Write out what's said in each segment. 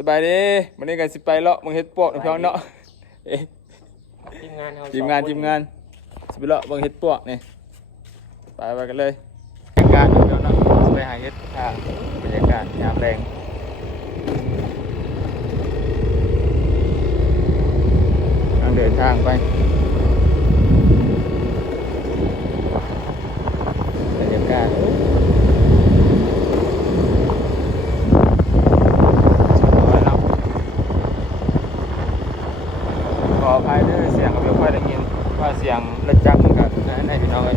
สบายดีวันนี้กันสิไปเลาะมึงเฮ็ดปวกน้องเนาะเอ๊ะทีมงานทีมงานสิไปเลาะมึงเฮ็ดปวกนี่ไปกันเลยบรรยากาศน้องเนาะสิไปหาเฮ็ดค่ะบรรยากาศยามแรงกำลังเดินทางไปบรรยากาศขออภัยด้วยเสียงก็ไม่ค่อยได้ยินว่าเสียงรถจักรมันกับให้พี่น้องเลย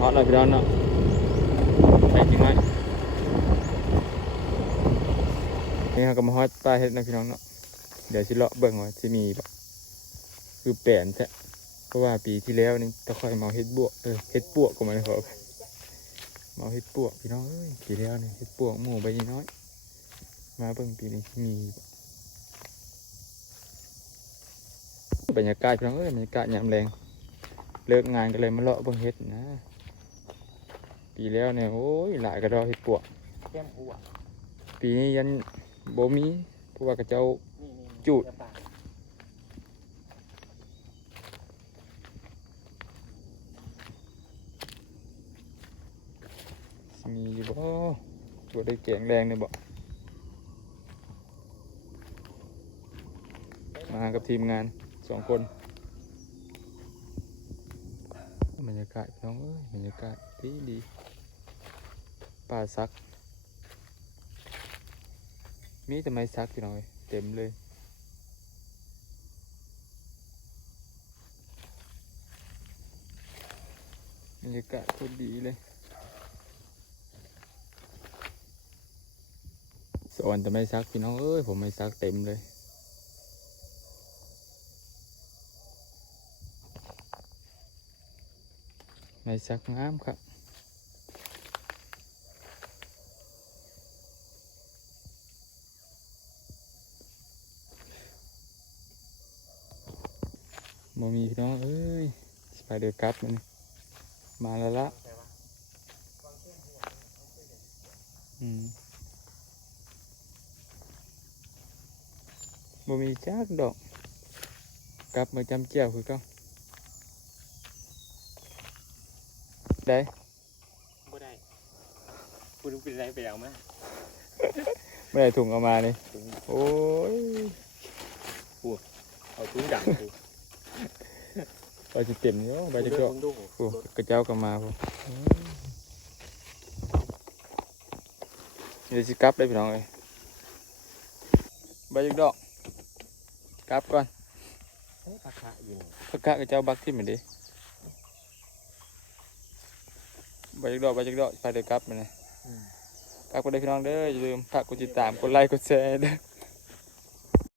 ฮอตเลยพี่น้องเนาะไปจริงไหมนี่เขาก็มาฮอตปลาเฮ็ดนะพี่น้องเนาะเดี๋ยวสิเลาะเบิ่งว่าสิมีแบบคือแปลนแท้เพราะว่าปีที่แล้วนี่ตะค่อยเมาเฮ็ดบวกเฮ็ดปวกก็มาเลยครับเมาเฮ็ดปวกพี่น้องเอ้ยปีแล้วนี่เฮ็ดปวกหมู่ใบน้อยมาเบิ่งปีนี้มีบรรยากาศพี่น้องเอ้ยบรรยากาศยามแรงเลิกงานก็เลยมาเลาะเบิ่งเฮ็ดนะปีแล้วเนี่ยโอ้ยหลายกระดอกเฮ็ดปวก แก้มหัว ปีนี้ยันบ่มีเพราะว่ากระเจ้า จูด มีอยู่บ่ตัวได้แข็งแรงเนี่ยบ่มากับทีมงาน2 คนบรรยากาศพี่น้องเอ้ยบรรยากาศดีป่าซักมีแต่ไม้ซักพี่น้องเอ้ยเต็มเลยบรรยากาศโคตรดีเลยสอนแต่ไม้ซักพี่น้องเอ้ยผมไม้ซักเต็มเลยไม้ซักงามครับบ่มีพี่น้องเอ้ยไปเดือกลับมันมาแล้วละบ่มีจักดอกกลับมาจำเจียวคือเก่าได้ บ่ได้คุณเป็นไรไปแล้วมั้ย ไม่ได้ถุงเอามานี่โอ้ย เอาถุงดำกู ไปจะเต็มเนาะไปจะเจาะโอ้กระเจ้าก็มาพอเดี๋ยวสิกลับได้พี่น้องเอ้ยใบยักดอกกลับก่อน ปลาขะอยู่ พักกะกระเจ้าบักที่มันดิใบยักดอกไปเดี๋ยวกลับมาเลยกลับก็ได้พี่น้องเด้ออย่าลืมฝากกดติดตามกดไลค์กดแชร์เด้อ